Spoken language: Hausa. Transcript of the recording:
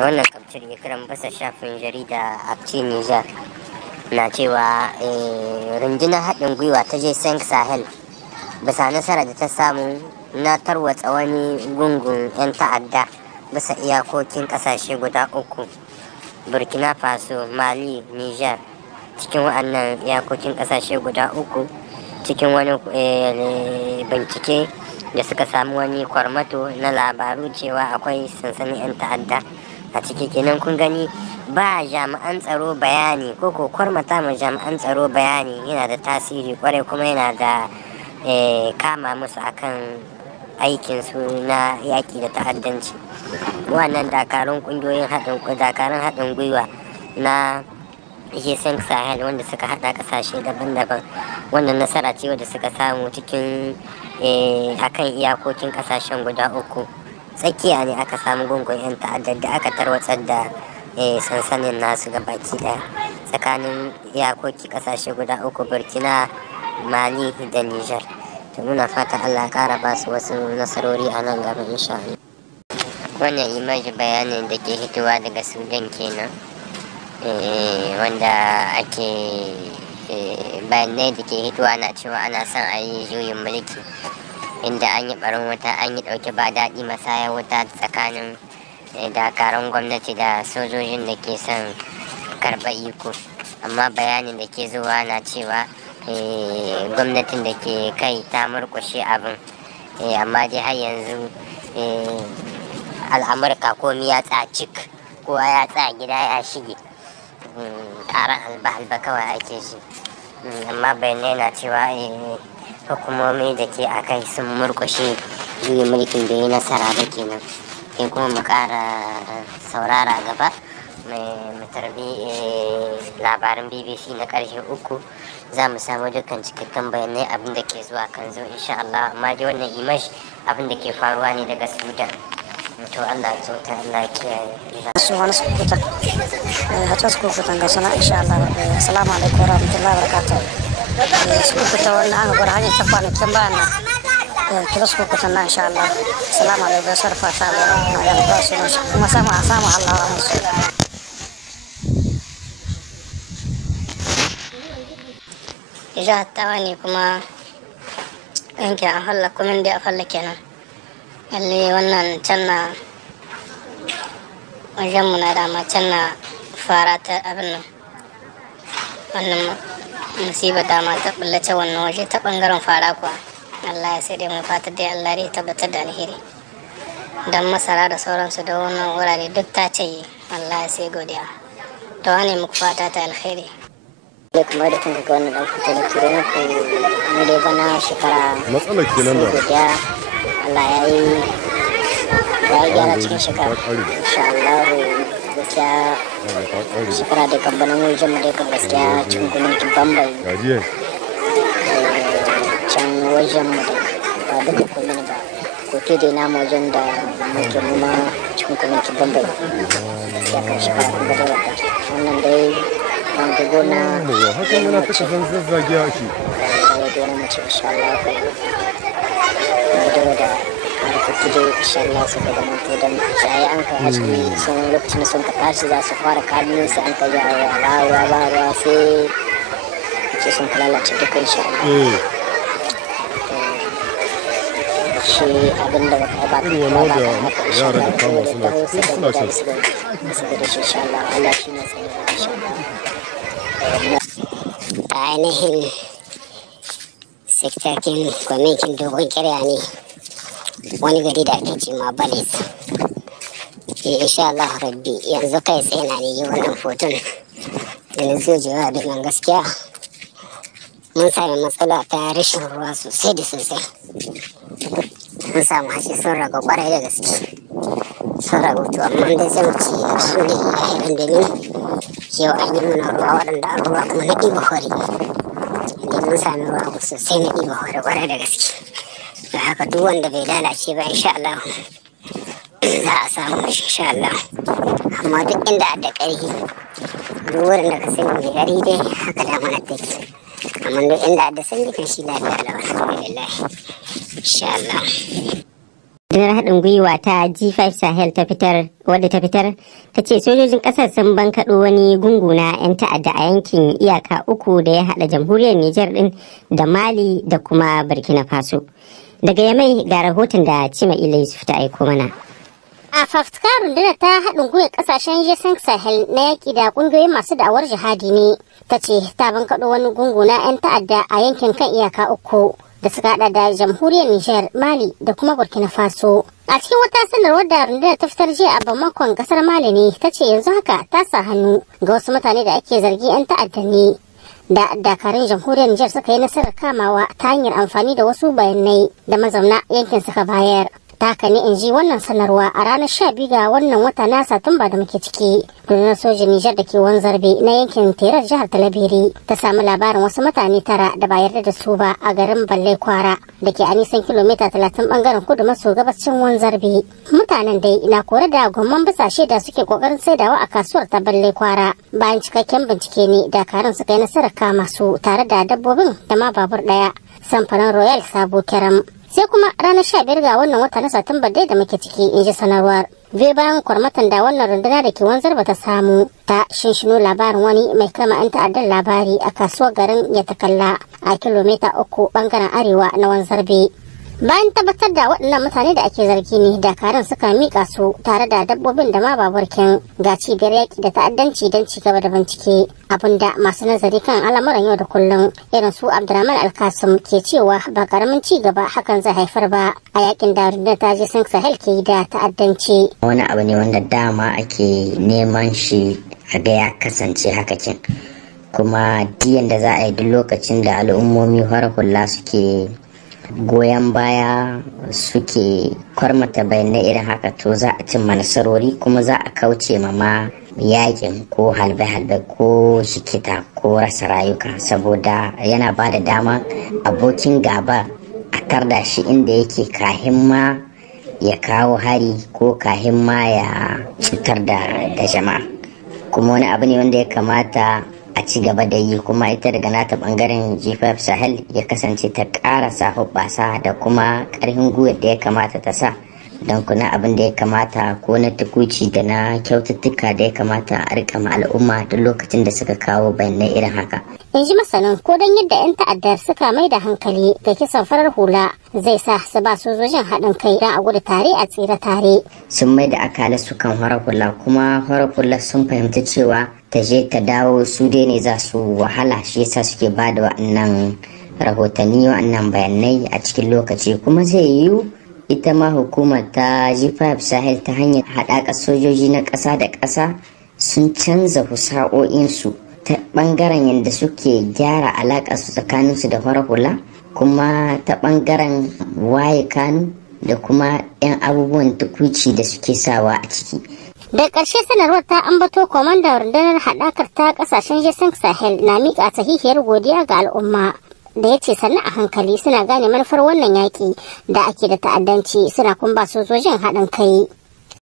wannan kamcir kiran basa shafin jarida a cikin Nijar na cewa rundunar haɗin gwiwa ta G5 Sahel bisa nasara da ta samu na tarwatsa wani gungun 'yan ta'adda bisa iyakokin ƙasashe guda uku, Burkina Faso, Mali, Nijar. Cikin waɗannan iyakokin ƙasashe guda uku, cikin wani bincike da suka samu wani kwarmato na labaru cewa akwai sansanin 'yan ta'adda a ciki. Kenan kun gani ba jami'an tsaro bayani ko kwarmata ma jami'an tsaro bayani yana da tasiri kwarai, kuma yana da kama musu akan aikinsu na yaƙi da ta'addanci. Wannan dakarun haɗin gwiwa na G5 Sahel wanda suka haɗa ƙasashe daban-daban, wannan nasara ce wadda suka samu cikin akan iyakokin ƙasashen guda uku. Tsakiya ne aka samu gungun 'yan ta'addar da aka tarwatsar da sansanin nasu gabaki ɗaya tsakanin iyakoki ƙasashe guda uku, Burkina, Mali da Nijar. To muna fata Allah ƙara ba su wasu nasarori a nan gaba insha Allah. Wannan image bayanin da ke hitowa daga Sudan kenan, wanda ake bayanai da ke hitowa na cewa ana son a yi juyin mulki, inda an yi barin wuta, an yi ɗauki ba daɗi masaya wuta tsakanin dakarun gwamnati da sojojin da ke son karɓa iko. Amma bayanin da ke zuwa na cewa gwamnatin da ke kai ta murkushe abin, amma dai har yanzu al'amurka komi ya tsacik, kowa ya tsaya gida ya shige, ƙaran halba kawai ake shi. Amma bayanai na cewa hukumomi da ke a kai sun murkushe juyin mulkin da ya nasara da kenan. Sai kuma mu ƙara saurara gaba mu tarbi labarin BBC na ƙarshe 3, za mu samu dukkan cikakken bayanai abin da ke zuwa kan zo insha Allah. Amma dai wannan image abin da ke faruwa ne daga Sudan. To Allah ya tsota, Allah ya kiyaye. Suwana Sukuta, hata Sukuta ga sana insha Allah. Assalamu alaikum warahmatullahi wabarakatuh. Sukuta wannan an gwada hanyar ta kwanakin bayan nan. Kila Sukuta na insha Allah. Assalamu alaikum da sarfa ta da su kuma samu Allah wa musu. Ija hatta wani kuma yanke an halla kuma da a falla kenan. Yalle wannan can na wajen mu na dama can na fara ta abin nan, wannan musiba dama ta bullace wannan waje ta bangaren fara kuwa. Allah ya sai dai mu fata dai Allah ya tabbatar da alheri dan masara da sauransu da wannan wurare duk ta ce Allah ya sai godiya. To wane muku fata ta alheri. Kuma da kun ga wannan dan fito da turai ku mu dai bana shekara matsalar kenan da Allah ya yi gyara cikin shekara insha Allah. Gaskiya shekara da kan bana wajen mu da kan gaskiya cikin gwamnatin Bambai can wajen mu da ba duka komai ba ko ke dai namu wajen da muke noma cikin gwamnatin Bambai gaskiya kan shekara kan gada wata wannan dai ban ga gona haka muna ta kafin zazzagiya ake da gona mace insha Allah ko da harkoki dai insha Allah su ga mun to dan sai an ka haske sun lokacin sun ka tashi za su fara kalin sai an ka ja ruwa sai ce sun lalace duka insha Allah. Shi abin da ba da yara da kama suna shan su da shi insha Allah. Allah shi ne sai insha Allah. Ainihin sektakin kwamitin dogon kirya ne wani gari da ake ce ma Balis. Insha Allah rabbi yanzu kai tsaye na yi wannan hoton da na zo jawabin nan. Gaskiya mun sami matsala ta rashin ruwa sosai da sosai. Mun samu hashi sun raga kwarai da gaske, sun ragutu, amma dai zan ci alhamdulillah domin yau an yi mana ruwa waɗanda a ruwa kuma na ɗiba hori. Idan mun sami ruwa sosai na ɗiba hori kwarai da gaske. Da haka duk wanda bai lalace ba insha Allah za a samu shi insha Allah. Amma duk inda a da ƙarfi duk wurin da ka sani mai gari dai haka da mana take. Amma duk inda a da sani kan shi lafiya da alhamdulillah insha Allah. rundunar haɗin gwiwa ta G5 Sahel wadda ta fitar ta ce sojojin ƙasar sun bankaɗo wani gungu na 'yan ta'adda a yankin iyaka uku da ya haɗa jamhuriyar Nijar ɗin da Mali da kuma Burkina Faso. Daga Yamai ga rahoton da Cima Ila Yusuf ta aiko mana. A fafutukar rundunar ta haɗin gwiwar ƙasashen G5 Sahel na yaƙi da ƙungiyoyin masu da'awar jihadi ne, ta ce ta bankaɗo wani gungu na 'yan ta'adda a yankin kan iyaka uku da suka haɗa da jamhuriyar Nijar, Mali da kuma Burkina Faso. A cikin wata sanarwar da rundunar ta fitar jiya a Bamakon ƙasar Mali ne, ta ce yanzu haka ta sa hannu ga wasu mutane da ake zargi 'yan ta'adda ne da dakarun jamhuriyar Nijar suka yi nasarar kamawa ta hanyar amfani da wasu bayanai da mazauna yankin suka bayar. Ta haka ne in ji wannan sanarwa a ranar 12 ga wannan wata na Satumba da muke ciki. Rundunar sojin Nijar da ke Wanzarbe na yankin Terar jihar Talabiri ta samu labarin wasu mutane 9 da ba yarda da su ba a garin Balle Kwara da ke a nisan kilomita 30 bangaren kudu maso gabashin Wanzarbe. Mutanen dai na kore da gomman bisashe da suke kokarin saidawa a kasuwar ta Balle Kwara. Bayan cikakken bincike ne dakarun suka yi nasarar kama su tare da dabbobin da ma babur daya samfarin Royal Sabo Keram. Sai kuma ranar 15 ga wannan wata na Satumba dai da muke ciki, in ji sanarwar. Bai bayan kwarmatan da wannan runduna da ke Wanzar ba ta samu ta shinshino labarin wani mai kama 'yan ta'addar labari a kasuwar garin Yatakalla a kilomita 3 bangaren arewa na Wanzarbe. Bayan tabbatar da waɗannan mutane da ake zargi ne, dakarun suka miƙa su tare da dabbobin da ma baburkin ga cibiyar yaƙi da ta'addanci don ci gaba da bincike, abinda masu nazari kan al'amuran yau da kullum irin su Abdurrahman Alkasim ke cewa ba karamin ci gaba hakan zai haifar ba a yakin da rundunar ta G5 Sahel ke yi da ta'addanci. Wani abu ne wanda dama ake neman shi a ga ya kasance haka kin, kuma diyan da za a yi duk lokacin da al'ummomi hula suke goyon baya suke kwarmata bayanai irin haka, to za a cimma nasarori kuma za a kauce ma yakin ko halbe-halbe ko shikita ko rasa rayuka, saboda yana ba da dama abokin gaba a tarda shi inda yake kahin ma ya kawo hari ko kahin ma ya cutar da jama'a. Kuma wani abu ne wanda ya kamata a ci gaba da yi, kuma ita daga nata bangaren G5 Sahel ya kasance ta ƙara sa hoɓɓasa da kuma ƙarfin gwiwar da ya kamata ta sa don kuna abin da ya kamata ko na tukuci da na kyaututtuka da ya kamata a rika ma al'umma duk lokacin da suka kawo bayanai irin haka. In ji masanin ko don yadda 'yan ta'addar suka mai da hankali ga kisan farar hula zai sa su ba sojojin haɗin kai don a gudu tare a tsira tare. Sun mai da akala su kan farar hula, kuma farar hula sun fahimci cewa ta je ta dawo su dai ne za su wahala, shi yasa suke ba da wa'annan rahotanni wa'annan bayanai a cikin lokaci. Kuma zai yiwu ita ma hukumar ta G5 Sahel ta hanyar haɗaka sojoji na ƙasa da ƙasa sun canza husa'o'insu ta ɓangaren yadda suke gyara alaƙa su tsakaninsu da farar hula, kuma ta ɓangaren waye kanu da kuma 'yan abubuwan tukuci da suke sawa a ciki. Da ƙarshe sanarwar ta ambato kwamandan rundunar haɗakar ta ƙasashen G5 Sahel na miƙa sahihiyar godiya ga al'umma da ya ce sannu a hankali suna gane manufar wannan yaƙi da ake da ta'addanci suna kuma ba sojojin haɗin kai.